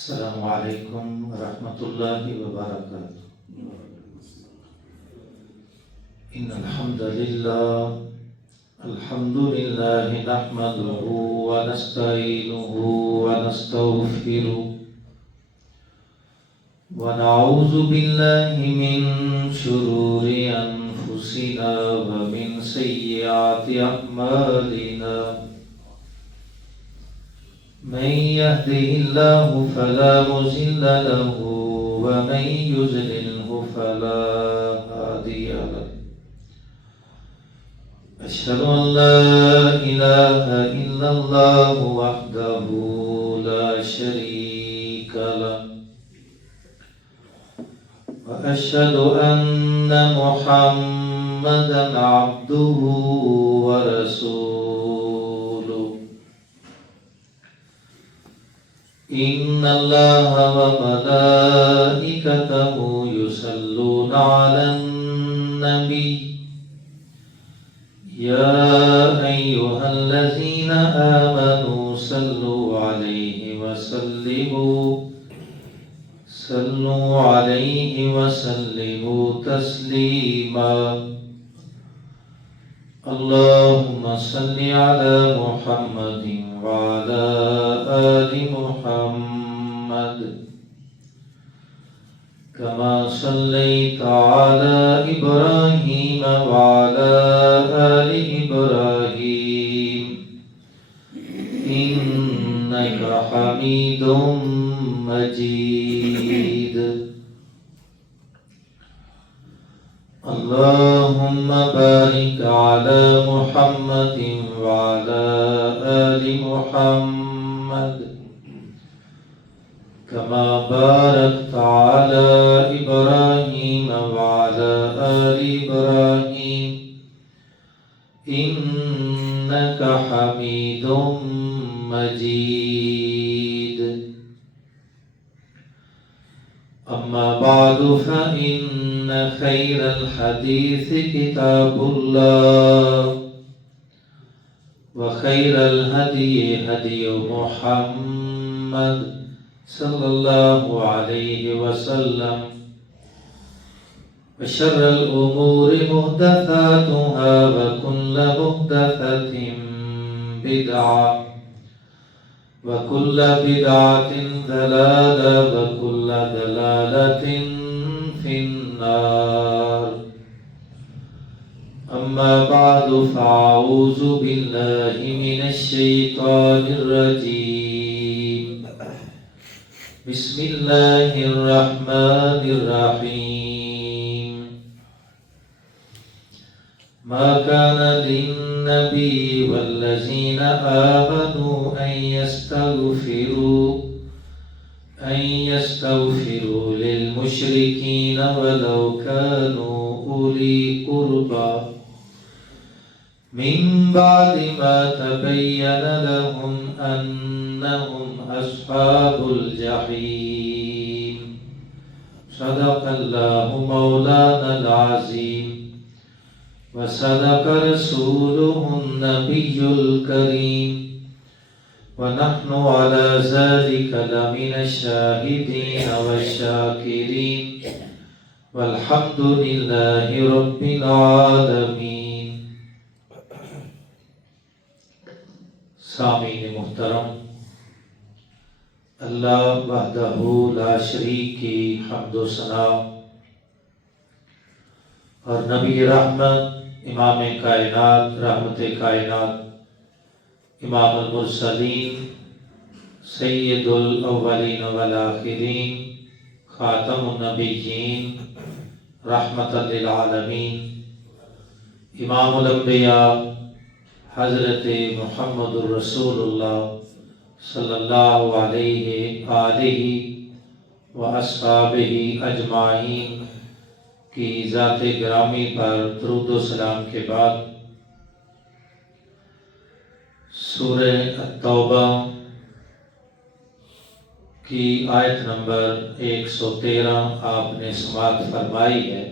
अस्सलामु अलैकुम रहमतुल्लाहि व बरकातुहू। इन्नल हम्दुलिल्लाहि नहमदुहू व नस्तईनुहु व नस्तगफिरुह व नऊज़ु बिल्लाहि मिन शुरूरि अनफुसिना व मिन सय्यिआति अअमालिना। मन यहदिहिल्लाहु फला मुज़िल्ल लहु व मन युज़लिल्हु फला हादिय लहु। अशहदु अन ला इलाहा इल्लल्लाहु वहदहु ला शरीक लहु व अशहदु अन्न मुहम्मदन अब्दुहु व रसूलुहु। इन्नल्लाह व मलाइकतहु युसल्लूना अलन नबी या अय्युहल्लज़ीना आमनू सल्लु अलैहि व सल्लिमू तस्लीमा। अल्लाहुम्मा सल्लि अला मुहम्मदिन व अला आलि मुहम्मद कमा सल्लैता अला इब्राहीम व अला आलि इब्राहीम इन्नका हमीदुम मजीद। अल्लाहुम्मा बारिक अला मुहम्मदिन व अला आलि मुहम्मद कमा बारकता अला इब्राहीम व अला आलि इब्राहीम इन्नका हमीदुम मजीद। अम्मा बादु फ़इन्न खैरल हदीस किताबुल्लाह व खैरल हदी हदी मुहम्मद सल्लल्लाहु अलैहि वसल्लम व शर्रल उमूरि मुहदसातुहा व कुल्लु मुहदसतिन बिदअह व कुल्लु बिदअतिन दलाला व कुल्लु दलालतिन फिन्नार। अम्मा बादु फ़अऊज़ु बिल्लाहि मिनश शैतानिर रजीम। बिस्मिल्लाहिर रहमानिर रहीम। मा काना लिन्नबी वल्लज़ीना आमनू अन यस्तगफिरू लिलमुश्रिकीन वलौ कानू उली कुर्बा मिन बादि मा तबय्यन लहुम अन्नहुम अस्हाबुल जहीम। सदक़ल्लाहु मौलानल अज़ीम व सदक़ रसूलुहुन नबियुल करीम व नहनु अला ज़ालिका लमिनश शाहिदीन वश्शाकिरीन वल्हम्दुलिल्लाहि रब्बिल आलमीन। सामीन मुहतरम, अल्लाह वहदहू ला शरीक की हम्द व सना और नबी रहमत इमाम कायनात रहमत कायनात इमामुल मुरसलीन सय्यदुल अव्वलीन वल आखिरीन खातमुन नबिय्यीन रहमतल लिल आलमीन इमामुल अंबिया हज़रत मुहम्मदुर रसूलुल्लाह सल्लल्लाहु अलैहि आलिहि व अस्हाबिहि अजमाइन की ज़ात-ए गिरामी पर दुरूद व सलाम के बाद सूरह अत-तौबा की आयत नंबर 113 आपने समाअत फरमाई है।